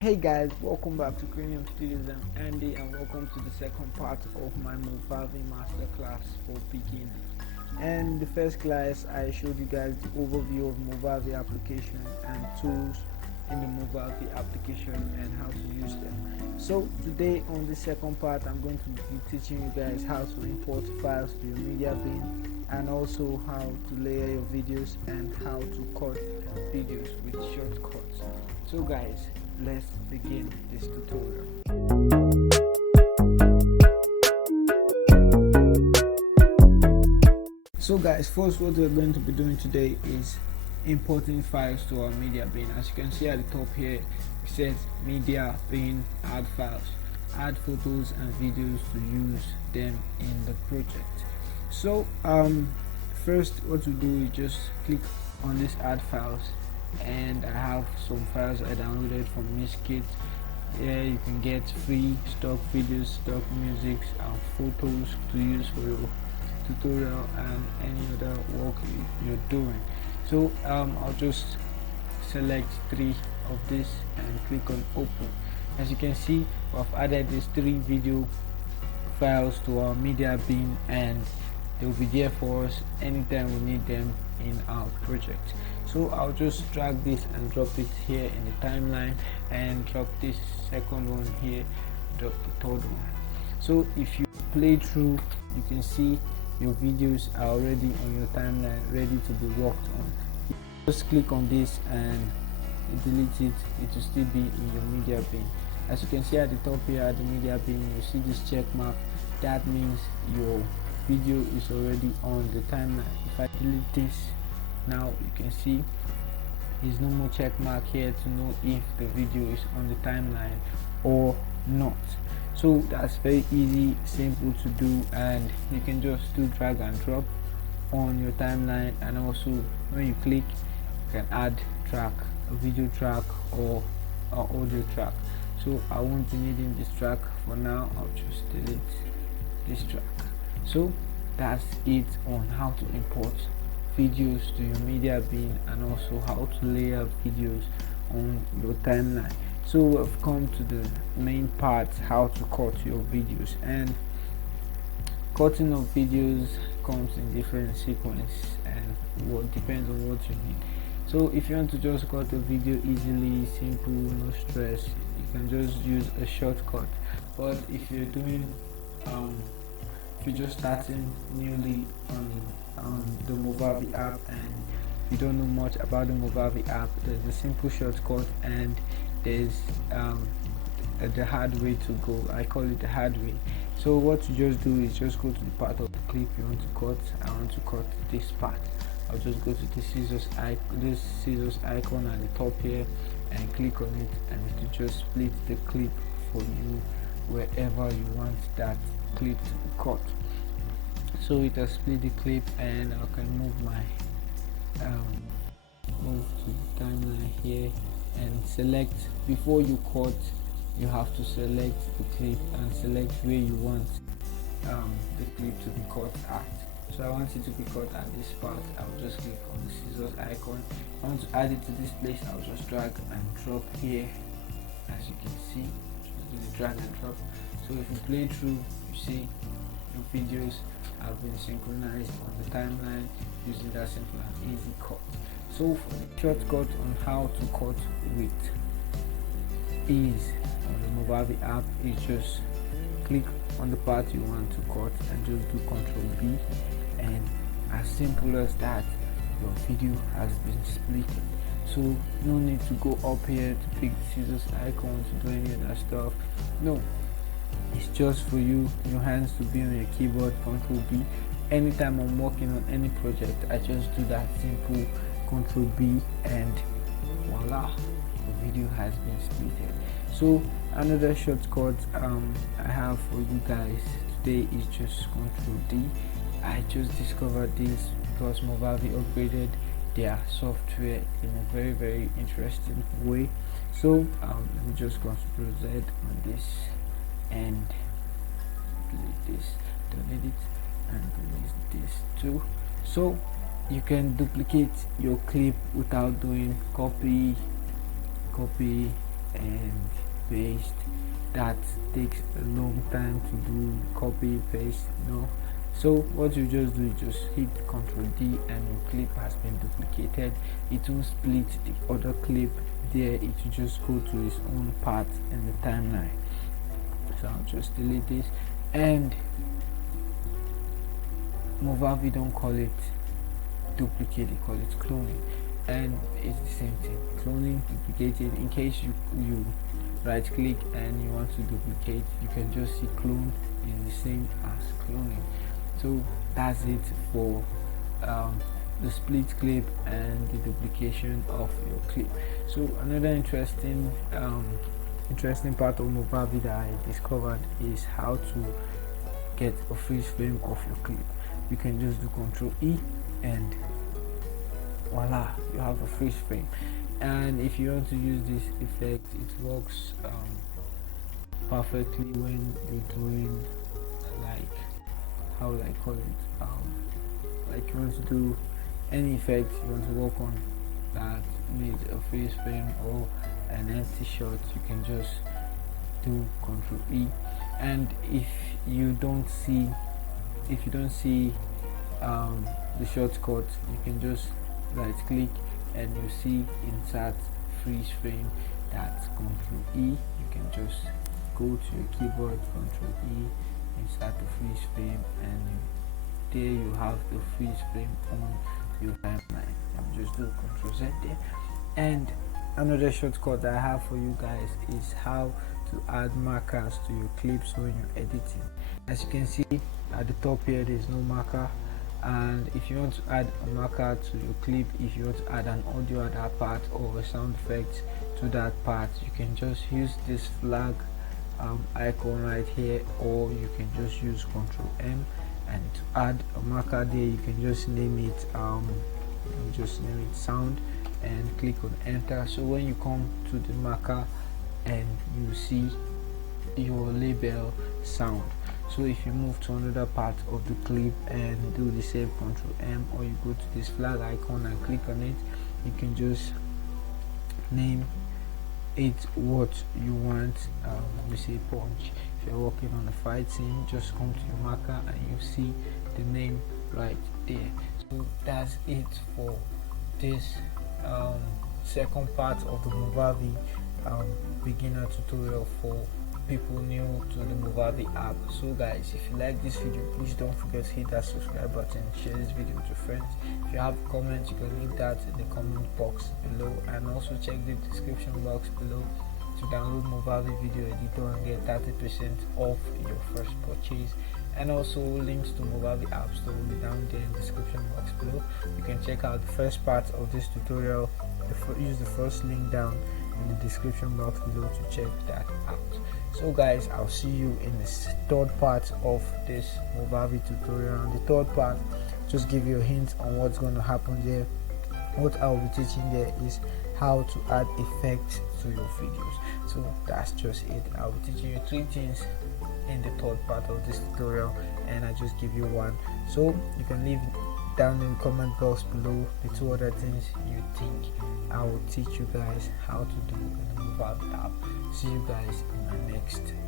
Hey guys, welcome back to Craniumstudios. I'm Andy and welcome to the second part of my Movavi masterclass for beginners. And the first class I showed you guys the overview of Movavi application and tools in the Movavi application and how to use them. So today on the second part I'm going to be teaching you guys how to import files to your media bin and also how to layer your videos and how to cut videos with shortcuts. So guys, let's begin this tutorial. So guys, first what we're going to be doing today is importing files to our media bin. As you can see at the top here, it says media bin, add files, add photos and videos to use them in the project. So first what we do is just click on this add files, and I have some files I downloaded from Miskit. Here you can get free stock videos, stock music and photos to use for your tutorial and any other work you're doing. So I'll just select 3 of this and click on open. As you can see, I've added these 3 video files to our media bin, and they will be there for us anytime we need them in our project. So I'll just drag this and drop it here in the timeline, and drop this second one here, drop the third one. So if you play through, you can see your videos are already on your timeline, ready to be worked on. Just click on this and delete it, it will still be in your media bin. As you can see at the top here at the media bin, you see this check mark. That means your video is already on the timeline. If I delete this now, you can see there's no more check mark here to know if the video is on the timeline or not. So that's very easy, simple to do, and you can just do drag and drop on your timeline. And also when you click, you can add track, a video track or an audio track. So I won't be needing this track for now. I'll just delete this track. So that's it on how to import videos to your media bin and also how to layer videos on your timeline. So we've come to the main part, how to cut your videos. And cutting of videos comes in different sequence and what depends on what you need. So if you want to just cut a video easily, simple, no stress, you can just use a shortcut. But if you're doing if you're just starting newly on the Movavi app and you don't know much about the Movavi app, there's a simple shortcut and there's the hard way to go. I call it the hard way. So what you just do is just go to the part of the clip you want to cut. I want to cut this part. I'll just go to the scissors icon at the top here and click on it, and it will just split the clip for you wherever you want that clip to be cut. So it has split the clip, and I can move my move to the timeline here and select. Before you cut, you have to select the clip and select where you want the clip to be cut at. So I want it to be cut at this part. I'll just click on the scissors icon. I want to add it to this place. I'll just drag and drop here. As you can see, just do the drag and drop. So if you play through, you see your videos have been synchronized on the timeline using that simple and easy cut. So for the shortcut on how to cut with ease on the Movavi app, is just click on the part you want to cut and just do Ctrl B, and as simple as that, your video has been split. So no need to go up here to pick the scissors icon to do any of that stuff. No, it's just for you, your hands to be on your keyboard, Ctrl B. Anytime I'm working on any project, I just do that simple Ctrl B, and voila, the video has been split. So another shortcut I have for you guys today is just Ctrl D. I just discovered this because Movavi upgraded their software in a very interesting way. So let me just Ctrl Z on this and delete this, delete it, and delete this too. So you can duplicate your clip without doing copy and paste. That takes a long time to do, copy paste, so what you just do is just hit Ctrl D and your clip has been duplicated. It will split the other clip there, it will just go to its own part in the timeline. So I'll just delete this. And Movavi don't call it duplicate, they call it cloning, and it's the same thing, cloning, duplicated. In case you right click and you want to duplicate, you can just see clone is the same as cloning. So that's it for the split clip and the duplication of your clip. So another interesting part of Movavi that I discovered is how to get a freeze frame of your clip. You can just do Ctrl E and voila, you have a freeze frame. And if you want to use this effect, it works perfectly when you're doing, like, how would I call it, like you want to do any effect you want to work on that needs a freeze frame or an empty shot, you can just do Ctrl E. And if you don't see the shortcut, you can just right click and you see insert freeze frame, that's Ctrl E. You can just go to your keyboard, Ctrl E, insert the freeze frame, and there you have the freeze frame on your timeline. I'm just do Ctrl Z there. And another shortcut that I have for you guys is how to add markers to your clips when you're editing. As you can see at the top here, there's no marker, and if you want to add a marker to your clip, if you want to add an audio at that part or a sound effect to that part, you can just use this flag icon right here, or you can just use Ctrl M, and to add a marker there, you can just name it sound and click on enter. So when you come to the marker and you see your label sound, so if you move to another part of the clip and do the same, Ctrl M, or you go to this flag icon and click on it, you can just name it what you want. Let me say punch. If you're working on a fight scene, just come to your marker and you see the name right there. So that's it for this second part of the Movavi beginner tutorial for people new to the Movavi app. So guys, if you like this video, please don't forget to hit that subscribe button, share this video with your friends. If you have comments, you can leave that in the comment box below, and also check the description box below to download Movavi video editor and get 30% off your first purchase. And also links to Movavi app store will be down there in the description box below. You can check out the first part of this tutorial, use the first link down in the description box below to check that out. So guys, I'll see you in the third part of this Movavi tutorial. And the third part, just give you a hint on what's going to happen there. What I'll be teaching there is how to add effects to your videos. So that's just it. I'll be teaching you 3 things in the third part of this tutorial, and I just give you one. So you can leave down in the comment box below the 2 other things you think I will teach you guys how to do in the Movavi app. See you guys in my next